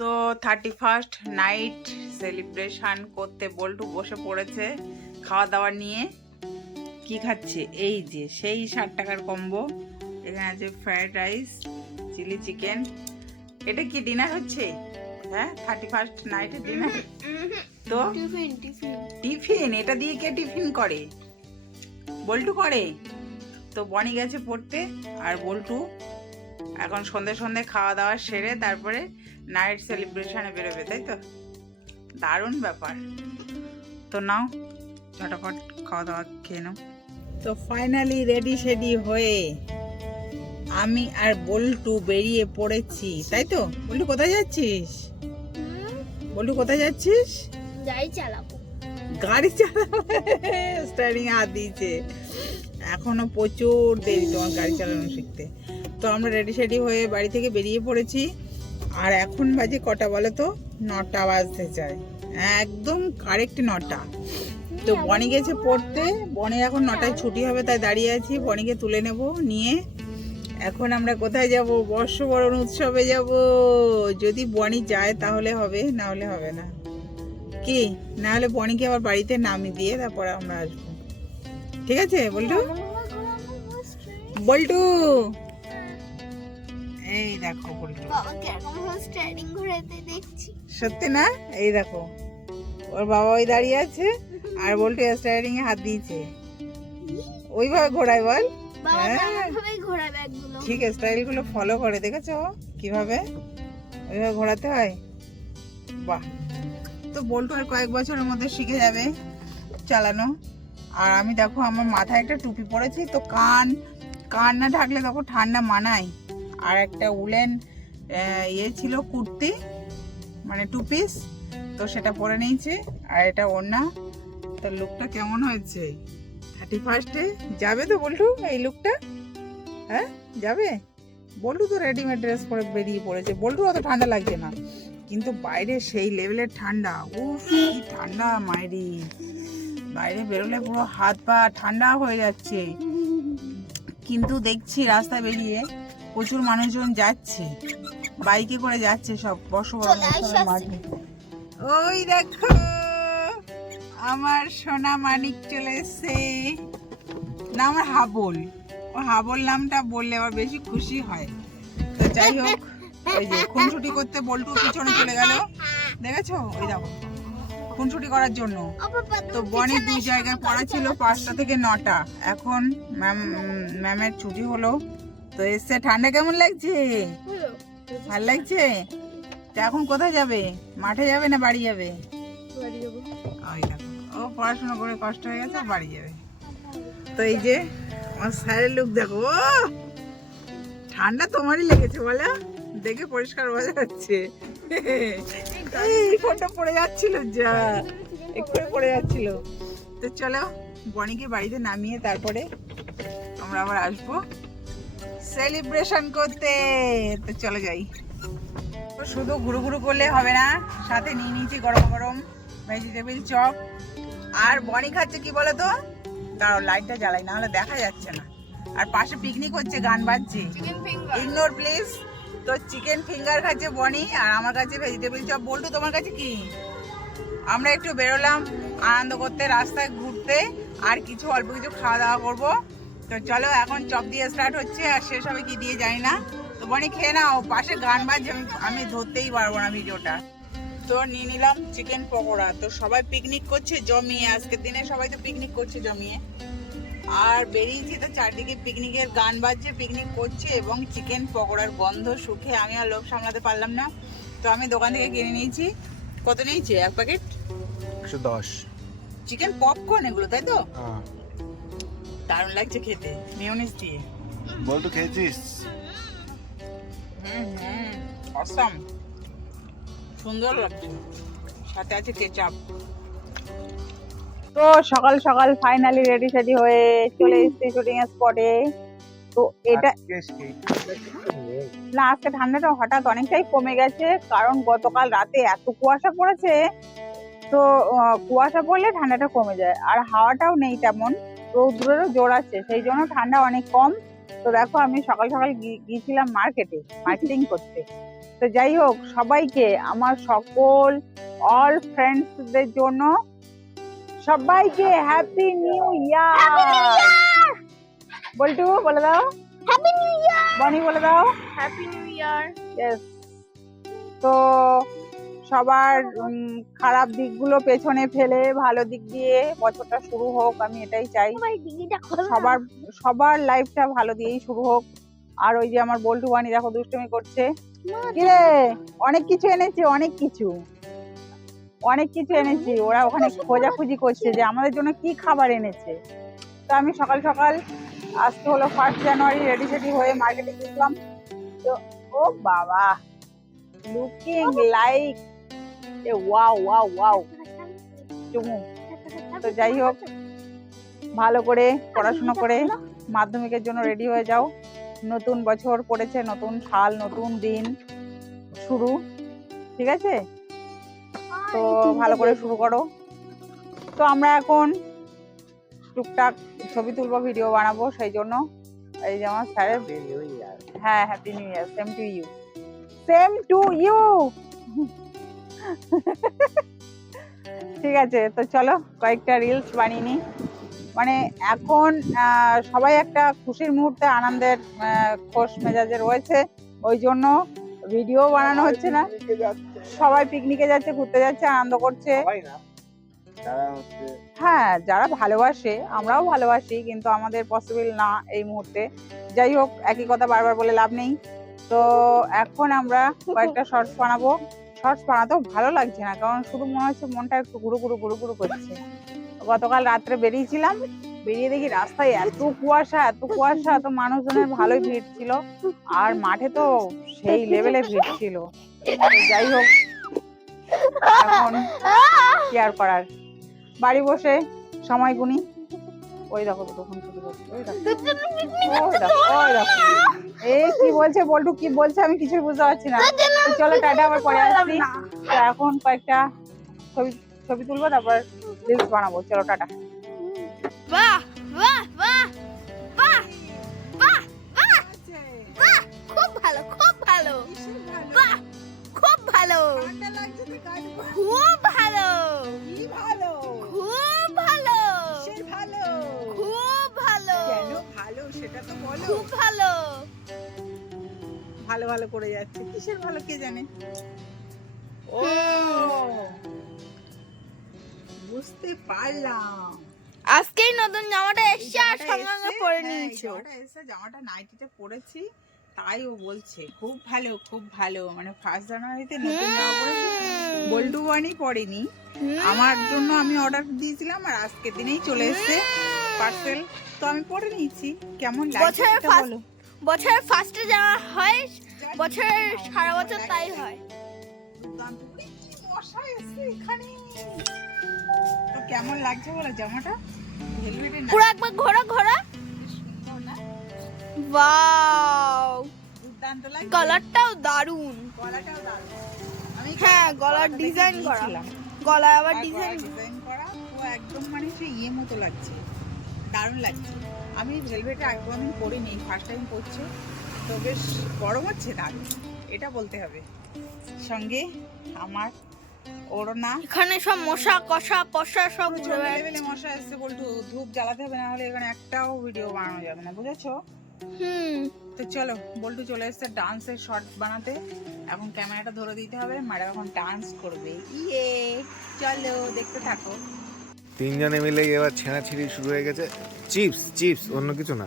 তো thirty first night celebration করতে বল্টু বসে পড়েছে খাওয়া দাওয়া নিয়ে। কি খাচ্ছে? এই যে সেই ষাট টাকার কম্বো এখানে আছে ফ্রায়েড রাইস চিলি চিকেন এটা কি ডিনার হচ্ছে? হ্যাঁ থার্টি ফার্স্ট নাইটে ডিনার তো টিফিন এটা দিয়ে কে টিফিন করে? বল্টু করে। তো বনি গেছে পড়তে আর বল্টু এখন সন্ধে সন্ধে খাওয়া দাওয়া সেরে তারপরে নাইট সেলিব্রেশনে বেরোবে তাই তো? দারুণ ব্যাপার। তো নাও ঝটপট খাওয়া দাওয়া খেয়ে নাও। তো ফাইনালি রেডি সেডি হয়ে আমি আর বল্টু বেরিয়ে পড়েছি তাই তো? বল্টু কোথায় যাচ্ছিস? বল্টু কোথায় যাচ্ছিস? যাই চালাবো। গাড়ি চালাবে? স্টারিং হাত দিয়েছে। এখনও প্রচুর দেরি তোমার গাড়ি চালানো শিখতে। তো আমরা রেডি সেডি হয়ে বাড়ি থেকে বেরিয়ে পড়েছি। আর এখন বাজে কটা বলো তো নটা বাজতে চায়। একদম কারেক্ট নটা। তো বনি গেছে পড়তে, বনি এখন নটায় ছুটি হবে, তাই দাঁড়িয়ে আছি। বনিকে তুলে নেব, নিয়ে এখন আমরা কোথায় যাব? বর্ষবরণ উৎসবে যাব। যদি বনি যায় তাহলে হবে, না হলে হবে না। কি? না হলে বনিকে আবার বাড়িতে নামিয়ে দিয়ে তারপরে আমরা আসব। ঠিক আছে, বল্টু? বল্টু! এই দেখো সত্যি না? এই দেখো ওর বাবা ওই দাঁড়িয়ে আছে আর বল্টু স্টারিং এ হাত দিয়েছে। ওইভাবে ঘোরায় বল। হ্যাঁ। ঠিক স্টাইলগুলো ফলো করে দেখেছ? কীভাবে? ওইভাবে ঘোরাতে হয়? বাহ। তো বল্টু আর কয়েক বছরের মধ্যে শিখে যাবে চালানো। আর আমি দেখো আমার মাথায় একটা টুপি পরেছি তো কান কান না ঢাকলে তখন ঠান্ডা মানায়। আর একটা উলেন ইয়ে ছিল, কুর্তি মানে টু পিস তো সেটা পরে নিয়েছি। আর এটা ওড়না, তো লুকটা কেমন হয়েছে? থার্টি ফার্স্টে যাবে তো বলটু এই লুকটা হ্যাঁ যাবে? বল্টু তো রেডিমেড ড্রেস পরে বেরিয়ে পড়েছে। বল্টু অত ঠান্ডা লাগছে না, কিন্তু বাইরে সেই লেভেলের ঠান্ডা। কি ঠান্ডা, মাইরি। বাইরে বেরোলে পুরো হাত পা ঠান্ডা হয়ে যাচ্ছে। কিন্তু দেখছি রাস্তা বেরিয়ে প্রচুর মানুষজন যাচ্ছে। বাইকে করে যাচ্ছে সব আসো, মাঝে ওই দেখো আমার সোনা মানিক চলে এসছে। না আমার হাবল। ও হাবল নামটা বললে আবার বেশি খুশি হয়। তো যাই হোক ওই যে খুনসুটি করতে বল্টু পিছনে চলে গেল। দেখেছ? ওই দেখো খুনসুটি করার জন্য। তো বনে দুই জায়গায় পড়া ছিল পাঁচটা থেকে নটা। এখন ম্যাম ম্যামের ছুটি হলো। তো এসে ঠান্ডা কেমন লাগছে? ভালো লাগছে? তা এখন কোথায় যাবে? মাঠে যাবে না বাড়ি যাবে? ওই দেখো, ও পড়াশোনা করে কষ্ট হয়ে গেছে, বাড়ি যাবে। তো এই যে, আমার স্যারের লুক দেখো, ও! ঠান্ডা তোমারই লেগেছে, বলে। দেখে পরিষ্কার বোঝা যাচ্ছে। এই, ফোনটা পড়ে যাচ্ছিল যা একটু পড়ে যাচ্ছিল। তো চলো, বনিকে বাড়িতে নামিয়ে তারপরে আমরা আবার আসব। সেলিব্রেশন করতে। তো চলে যাই। শুধু ঘুরু ঘুরু করলে হবে না সাথে নিয়ে নিয়েছি গরম গরম ভেজিটেবিল চপ আর বনি খাচ্ছে কি বলো তো দাঁড়াও লাইটটা জ্বালাই না হলে দেখা যাচ্ছে না। আর পাশে পিকনিক হচ্ছে গান বাজছে। ইগনোর প্লিজ তো চিকেন ফিঙ্গার খাচ্ছে বনি আর আমার কাছে ভেজিটেবিল চপ বলতো তোমার কাছে কি? আমরা একটু বেরোলাম আনন্দ করতে রাস্তায় ঘুরতে আর কিছু অল্প কিছু খাওয়া দাওয়া করব। তো চলো এখন চপ দিয়ে স্টার্ট হচ্ছে আর শেষ হবে কি দিয়ে জানি না। তো বনি খেয়ে নাও পাশে গান বাজছে আমি আমি ধরতেই পারব না ভিডিওটা। তো নিয়ে নিলাম চিকেন পকোড়া। তো সবাই পিকনিক করছে জমিয়ে আজকের দিনে সবাই তো পিকনিক করছে জমিয়ে। আর বেরিয়েছি তো চারদিকে পিকনিকের গান বাজছে পিকনিক করছে এবং চিকেন পকোড়ার গন্ধ সুখে আমি আর লোভ সামলাতে পারলাম না। তো আমি দোকান থেকে কিনে নিয়েছি। কত নিয়েছি? এক প্যাকেট একশো দশ। চিকেন পপকর্ন এগুলো তাই তো? হ্যাঁ। দারুণ লাগছে খেতে। মিউনিস দিয়ে। বল তো খেয়েছিস? হুম হুম অসম সুন্দর লাগছে। সাথে আছে কেচাপ তো সকাল সকাল ফাইনালি রেডি সেডি হয়ে চলে এসেছি শুটিং এর স্পটে তো এটা না আজকে ঠান্ডাটা হঠাৎ অনেকটাই কমে গেছে কারণ গতকাল রাতে এত কুয়াশা পড়েছে। তো কুয়াশা পড়লে ঠান্ডাটা কমে যায় আর হাওয়াটাও নেই তেমন। রৌদ্রেরও জোর আছে সেই জন্য ঠান্ডা অনেক কম। তো দেখো আমি সকাল সকাল গিয়েছিলাম মার্কেটে মার্কেটিং করতে। তো যাই হোক সবাইকে আমার সকল অল ফ্রেন্ডসদের জন্য সবাইকে হ্যাপি নিউ ইয়ার বল্টু বলে দাও। হ্যাপি নিউ ইয়ার বনি বলে দাও। Happy new year. তো সবার খারাপ দিকগুলো পেছনে ফেলে ভালো দিক দিয়ে বছরটা শুরু হোক আমি এটাই চাই। সবার সবার লাইফটা ভালো দিয়েই শুরু হোক। আর ওই যে আমার বল্টু বানি দেখো দুষ্টুমি করছে। কিরে? অনেক কিছু এনেছে অনেক কিছু। অনেক কিছু এনেছি ওরা ওখানে খোঁজাখুঁজি করছে যে আমাদের জন্য কি খাবার এনেছে। তো আমি সকাল সকাল আজকে হলো ফার্স্ট জানুয়ারি রেডি সেডি হয়ে মার্কেটে গেছিলাম তো ও বাবা looking like a wow wow wow. চুমু। তো যাই হোক ভালো করে পড়াশোনা করে মাধ্যমিকের জন্য রেডি হয়ে যাও। নতুন বছর পড়েছে নতুন সাল নতুন দিন শুরু। ঠিক আছে? তো ভালো করে শুরু করো। তো আমরা এখন টুকটাক ছবি তুলবো ভিডিও বানাবো সেই জন্য এই যে আমার স্যারের হ্যাঁ happy new year same to you same to you ঠিক আছে তো চলো কয়েকটা রিলস বানিয়ে নিই। মানে এখন সবাই একটা খুশির মুহূর্তে আনন্দের খোশ মেজাজে রয়েছে। ওই জন্য ভিডিও বানানো হচ্ছে না। সবাই পিকনিকে যাচ্ছে ঘুরতে যাচ্ছে আনন্দ করছে। হ্যাঁ যারা ভালোবাসে আমরাও ভালোবাসি কিন্তু আমাদের পসিবল না এই মুহূর্তে। যাই হোক একই কথা বারবার বলে লাভ নেই। তো এখন আমরা কয়েকটা শর্টস বানাবো। শর্টস বানাতেও ভালো লাগছে না, কারণ শুধু মনে হচ্ছে মনটা একটু গুরু গুরু গুরু গুরু করছে। গতকাল রাত্রে বেরিয়েছিলাম, বেরিয়ে দেখি রাস্তায় এত কুয়াশা এত কুয়াশা, তো মানুষজনের ভালোই ভিড় ছিল। আর মাঠে তো সেই লেভেলে ভিড় ছিল। যাই হোক, এখন কি আর করার? বাড়ি বসে সময় গুনি। ওই দেখো তখন শুরু ওই দেখো। ওই দেখো ওই দেখো। এই কি বলছে বল্টু? কি বলছে? আমি কিছুই বুঝতে পারছি না। চলো টাটা আবার পরে আসছি। তো এখন কয়েকটা ছবি ছবি তুলবো তারপর রিলস বানাবো। চলো টাটা। বাহ বাহ বাহ বাহ বাহ বাহ বাহ খুব ভালো খুব ভালো। বাহ খুব ভালো। খুব ভালো। খুব ভালো। খুব ভালো। ভালো সেটা তো বলো। খুব ভালো। ভালো ভালো করে যাচ্ছে। কিসের ভালো কে জানে? ও! বুঝতে পারলাম। আজকেই নতুন জামাটা এসছে আর সঙ্গে পরে হ্যাঁ, নিয়েছো। জামাটা এসছে জামাটা নাইটিটা পরেছি তাই ও বলছে খুব ভালো খুব ভালো। মানে ফার্স্ট জানুয়ারিতে নতুন জামা পরেছি বল্টু বানি পরেনি। আমার জন্য আমি অর্ডার দিয়েছিলাম আর আজকে দিনেই চলে এসেছে পার্সেল তো আমি পরে নিয়েছি। কেমন লাগছে বলো। বছরের ফার্স্টে জামা হয় বছরের সারা বছর তাই হয়। কেমন লাগছে বলো জামাটা? পুরো একবার ঘোরা ঘোরা। লাগছে। কালারটাও দারুণ হ্যাঁ, গলার ডিজাইন করা। গলায় আবার ডিজাইন ডিজাইন করা একদম মানে সে ইয়ে মতো লাগছে। দারুণ লাগছে। আমি ভেলভেটে একদম আমি পরিনি ফার্স্ট টাইম পরছি তো বেশ গরম হচ্ছে দারুণ। এটা বলতে হবে। সঙ্গে আমার ওড়না। এখানে সব মশা কষা কষা সব লেভেলে মশা এসছে বলটু ধূপ জ্বালাতে হবে না হলে এখানে একটাও ভিডিও বানানো যাবে না বুঝেছ? হুম। তো চলো বল্টু চলে এসছে ডান্সের শর্ট বানাতে। এখন ক্যামেরাটা ধরে দিতে হবে ম্যাডাম এখন ডান্স করবে। ইয়ে চলো দেখতে থাকো। তিনজনে মিলে এবার ছেঁড়াছিড়ি শুরু হয়ে গেছে। চিপস চিপস অন্য কিছু না।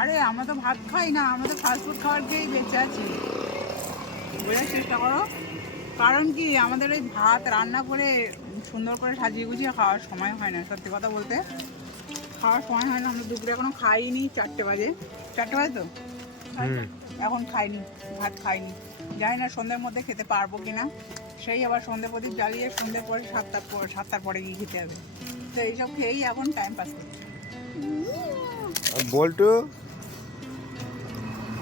আরে আমরা তো ভাত খাই না আমরা তো ফাস্টফুড খাবার খেয়েই বেঁচে আছি। বোঝার চেষ্টা করো। কারণ কি আমাদের ওই ভাত রান্না করে সুন্দর করে সাজিয়ে গুছিয়ে খাওয়ার সময় হয় না সত্যি কথা বলতে। খাওয়ার সময় হয় না আমরা দুপুরে এখনও খাইনি চারটে বাজে। চারটে বাজে তো? এখন খাইনি ভাত খাইনি। জানি না সন্ধ্যের মধ্যে খেতে পারব কিনা। সেই আবার সন্ধ্যে প্রদীপ জ্বালিয়ে সন্ধ্যের পরে সাতটার পর সাতটার পরে গিয়ে খেতে হবে। তো এইসব খেয়েই এখন টাইম পাস করছি। বল্টু?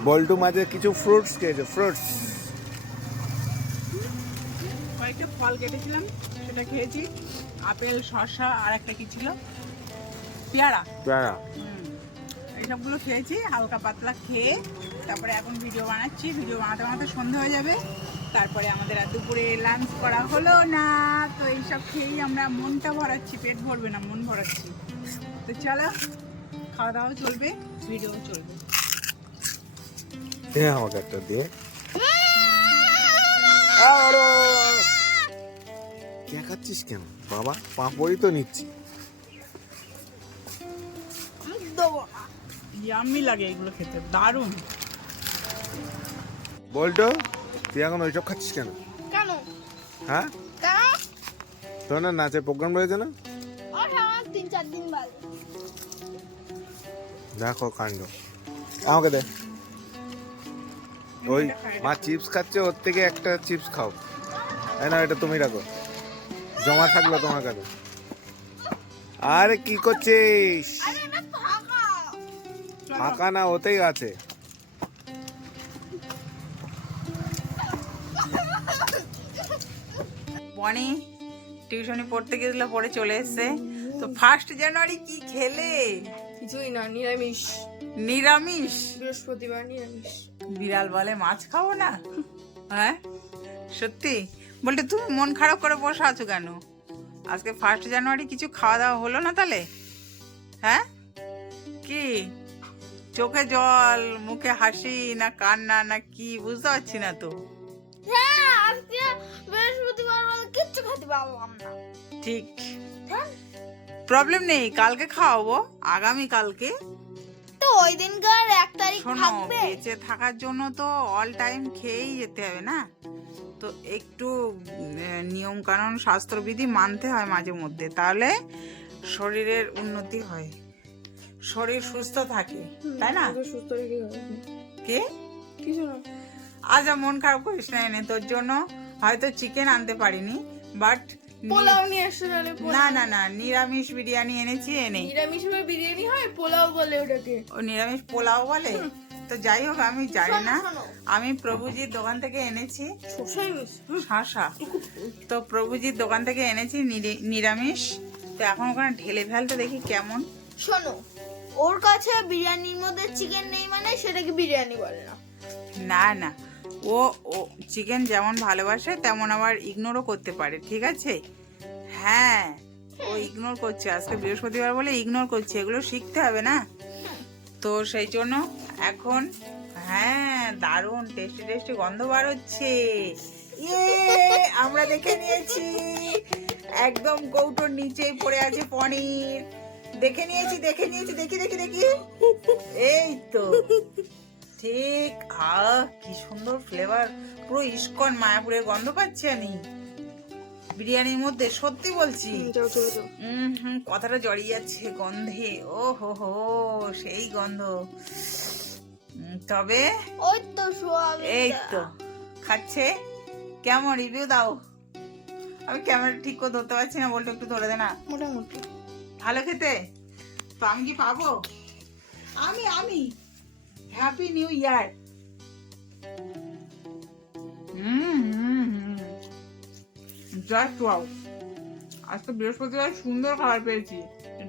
বল্টু মাঝে কিছু ফ্রুটস খেয়েছে ফ্রুটস কয়েকটা ফল কেটেছিলাম সেটা খেয়েছি। আপেল শসা আর একটা কি ছিল? পেয়ারা। পেয়ারা। এইসবগুলো খেয়েছি হালকা পাতলা খেয়ে তারপরে এখন ভিডিও বানাচ্ছি। ভিডিও বানাতে বানাতে সন্ধে হয়ে যাবে। তারপরে আমাদের আর দুপুরে লাঞ্চ করা হলো না। তো এইসব খেয়েই আমরা মনটা ভরাচ্ছি পেট ভরবে না মন ভরাচ্ছি। তো চলো খাওয়া দাওয়া চলবে ভিডিও চলবে। দে আমাকে একটা দিয়ে কে খাচ্ছিস কেন? বাবা পাঁপড়ই তো নিচ্ছি। ইয়াম্মি লাগে এগুলো খেতে দারুণ। বলতো? তুই এখন ওইসব খাচ্ছিস কেন? কেন? হ্যাঁ? তোর না নাচের প্রোগ্রাম রয়েছে না? তিন চার দিন বাদে। দেখো কাণ্ড। আমাকে দে। ওই মা চিপস খাচ্ছে ওর থেকে একটা চিপস খাও। তাই না এটা তুমি রাখো। জমা থাকল তোমার কাছে। আরে কি করছিস? ফাঁকা না ওতেই আছে। বনি টিউশনি পড়তে গেছিল পড়ে চলে এসছে। তো ফার্স্ট জানুয়ারি কি খেলে? কিছুই না নিরামিষ। নিরামিষ? বৃহস্পতিবার নিরামিষ। বিড়াল বলে মাছ খাব না? হ্যাঁ? সত্যি? বলতে তুমি মন খারাপ করে বসে আছো কেন? আজকে ফার্স্ট জানুয়ারি কিছু খাওয়া দাওয়া হলো না তাহলে? হ্যাঁ? কি? চোখে জল মুখে হাসি না কান্না না কি? বুঝতে পারছি না তো। পারলাম না ঠিক। হ্যাঁ? প্রবলেম নেই কালকে খাওয়াবো আগামী কালকে। তো ওই দিনকার এক তারিখ থাকবে? বেঁচে থাকার জন্য তো অল টাইম খেয়েই যেতে হবে না? তো একটু নিয়ম কানুন শাস্ত্রবিধি মানতে হয় মাঝে মধ্যে তাহলে শরীরের উন্নতি হয়। শরীর সুস্থ থাকে তাই না? সুস্থ কে? কিছু না আজ মন খারাপ করিস না এনে তোর জন্য হয়তো চিকেন আনতে পারিনি। বাট পোলাও নিয়ে নাহলে না না না নিরামিষ বিরিয়ানি এনেছি এনে নিরামিষ বিরিয়ানি হয় পোলাও বলে ওটাকে। ও নিরামিষ পোলাও বলে? তো যাই হোক আমি জানি না। আমি প্রভুজির দোকান থেকে এনেছি। শাঁসা তো প্রভুজির দোকান থেকে এনেছি নিরি- নিরামিষ। তো এখন ওখানে ঢেলে ফেলতে দেখি কেমন। শোনো ওর কাছে বিরিয়ানির মধ্যে চিকেন নেই মানে সেটাকে বিরিয়ানি বলে না। না না। ও ও চিকেন যেমন ভালোবাসে, তেমন আবার ইগনোরও করতে পারে, ঠিক আছে? হ্যাঁ ও ইগনোর করছে, আজকে বৃহস্পতিবার বলে ইগনোর করছে, এগুলো শিখতে হবে না? তো সেই জন্য এখন হ্যাঁ দারুণ টেস্টি টেস্টি গন্ধ বার হচ্ছে। ইয়ে আমরা দেখে নিয়েছি। একদম কৌটোর নিচেই পড়ে আছে পনির। দেখে নিয়েছি দেখে নিয়েছি, দেখি দেখি দেখি। এই তো। ঠিক আহ কি সুন্দর ফ্লেভার পুরো ইস্কন মায়াপুরের গন্ধ পাচ্ছি আমি। বিরিয়ানির মধ্যে সত্যি বলছি। হুম কথাটা জড়িয়ে যাচ্ছে গন্ধে। ও হো হো সেই গন্ধ। তবে ওই তো এই তো খাচ্ছে। কেমন রিভিউ দাও। আমি ক্যামেরা ঠিক করে ধরতে পারছি না বলতে একটু ধরে দে না। মোটামুটি। ভালো খেতে? তো আমি কি পাবো? আমি happy new year just wow আজকে বৃহস্পতিবার সুন্দর খাবার পেয়েছি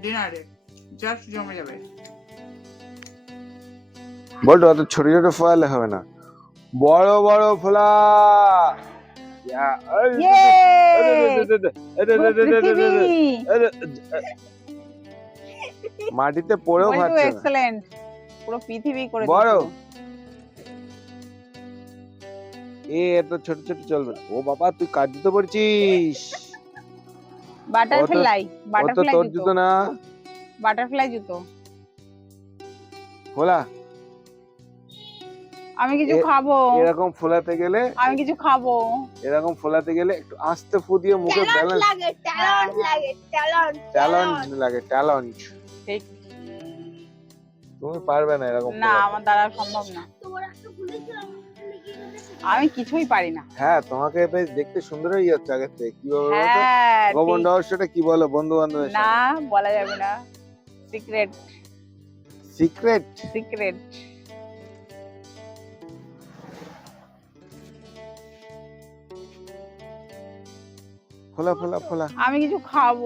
ডিনারে জাস্ট জমে যাবে বলতো অত ছোট ছোট ফলালে হবে না বড় বড় ফলা মাটিতে পড়েও খাচ্ছে না পুরো পৃথিবী করে বড়। এ এত ছোট ছোট চলবে ও বাবা তুই কাজ দিতে পড়ছিস বাটারফ্লাই বাটারফ্লাই তোর জুতো। না। বাটারফ্লাই জুতো। ফোলা। আমি কিছু খাব। এরকম ফোলাতে গেলে আমি কিছু খাব। এরকম ফোলাতে গেলে একটু আস্তে ফু দিয়ে মুখে ব্যালেন্স লাগে ট্যালেন্ট লাগে ট্যালেন্ট ট্যালেন্ট লাগে ট্যালেন্ট ঠিক। তুমি পারবে না এরকম না আমার দ্বারা সম্ভব না। আমি কিছুই পারি না। হ্যাঁ তোমাকে বেশ দেখতে সুন্দর হয়ে যাচ্ছে আগের থেকে। কি হ্যাঁ গোপন ঠিক। রহস্যটা কি বলো বন্ধু বান্ধবের না বলা যাবে না। সিক্রেট। সিক্রেট? সিক্রেট। ফোলা ফোলা ফোলা আমি কিছু খাব।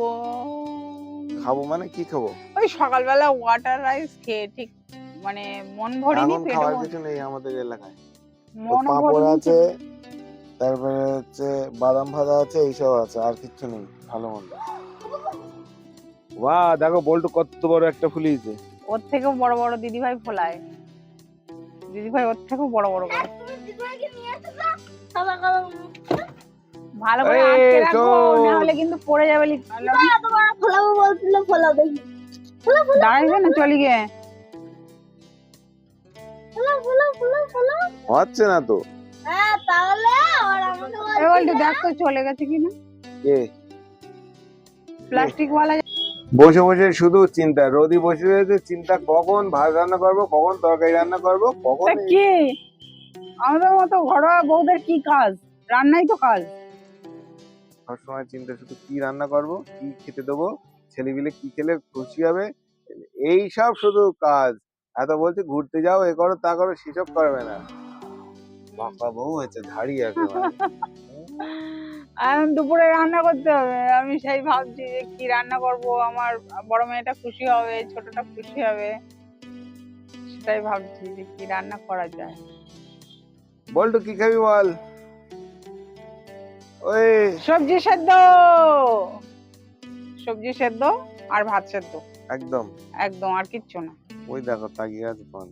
খাব মানে কি খাব? ওই সকালবেলা ওয়াটার রাইস খেয়ে ঠিক মানে মন ভরিনি এখন পেটে খাওয়ার কিছু নেই আমাদের এলাকায়। মন পাঁপড় আছে তারপরে হচ্ছে বাদাম ভাজা আছে এইসব আছে আর কিচ্ছু নেই ভালো মন্দ। বাহ দেখো বল্টু কত বড় একটা ফুলিয়েছে ওর থেকেও বড় বড় দিদি দিদিভাই ফোলায়। দিদিভাই ওর থেকেও বড় বড় করে। ভালো করে আটকে রাখো না হলে কিন্তু পড়ে যাবে লি- এত বড় ফোলাবো বলছিল ফোলাও দেখি। ফোলা ফোলা দাঁড়াইবে না চলে হচ্ছে না তো। হ্যাঁ দেখ তো চলে গেছে কিনা? প্লাস্টিক ওয়ালা বসে বসে শুধু চিন্তা। রোদি বসে রয়েছে চিন্তা কখন ভাত রান্না করব কখন তরকারি রান্না করব কখন কি? আমাদের মতো ঘরোয়া বউদের কি কাজ? রান্নাই তো কাজ। সবসময় চিন্তা শুধু কি রান্না করব কি খেতে দেবো ছেলেপিলে কি খেলে খুশি হবে? এই সব শুধু কাজ। এত বলছে ঘুরতে যাও এ করো তা করো সেসব করবে না। বাবা বউ হয়েছে ধাড়ি একেবারে। এখন দুপুরে রান্না করতে হবে। আমি সেই ভাবছি যে কি রান্না করব? আমার বড় মেয়েটা খুশি হবে ছোটটা খুশি হবে। সেটাই ভাবছি যে কি রান্না করা যায়। বল্টু কি খাবি বল? ওই সবজি সেদ্ধ! সবজি সেদ্ধ আর ভাত সেদ্ধ। একদম। একদম আর কিচ্ছু না। ওই দেখো তাকিয়ে আছে তোমার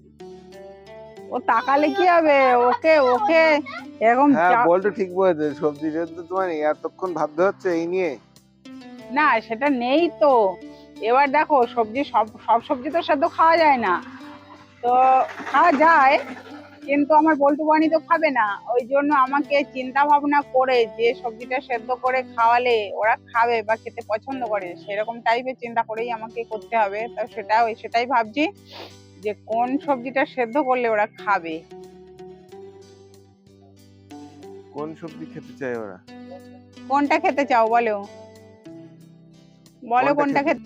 ও তাকালে কি হবে? ওকে ওকে এরকম হ্যাঁ বল্টু ঠিক বলেছে সবজি সেদ্ধ তোমার এতক্ষণ ভাবতে হচ্ছে এই নিয়ে। না সেটা নেই তো। এবার দেখো সবজি সব সব সবজি তো সেদ্ধ খাওয়া যায় না। তো খাওয়া যায় কিন্তু আমার বল্টু বানি তো খাবে না। ওই জন্য আমাকে চিন্তা ভাবনা করে যে সবজিটা সেদ্ধ করে খাওয়ালে ওরা খাবে বা খেতে পছন্দ করে। সেরকম টাইপের চিন্তা করেই আমাকে করতে হবে। তো সেটা ওই সেটাই ভাবছি যে কোন সবজিটা সেদ্ধ করলে ওরা খাবে। কোন সবজি খেতে চাই ওরা? কোনটা খেতে চাও বলো? বলো কোনটা খেতে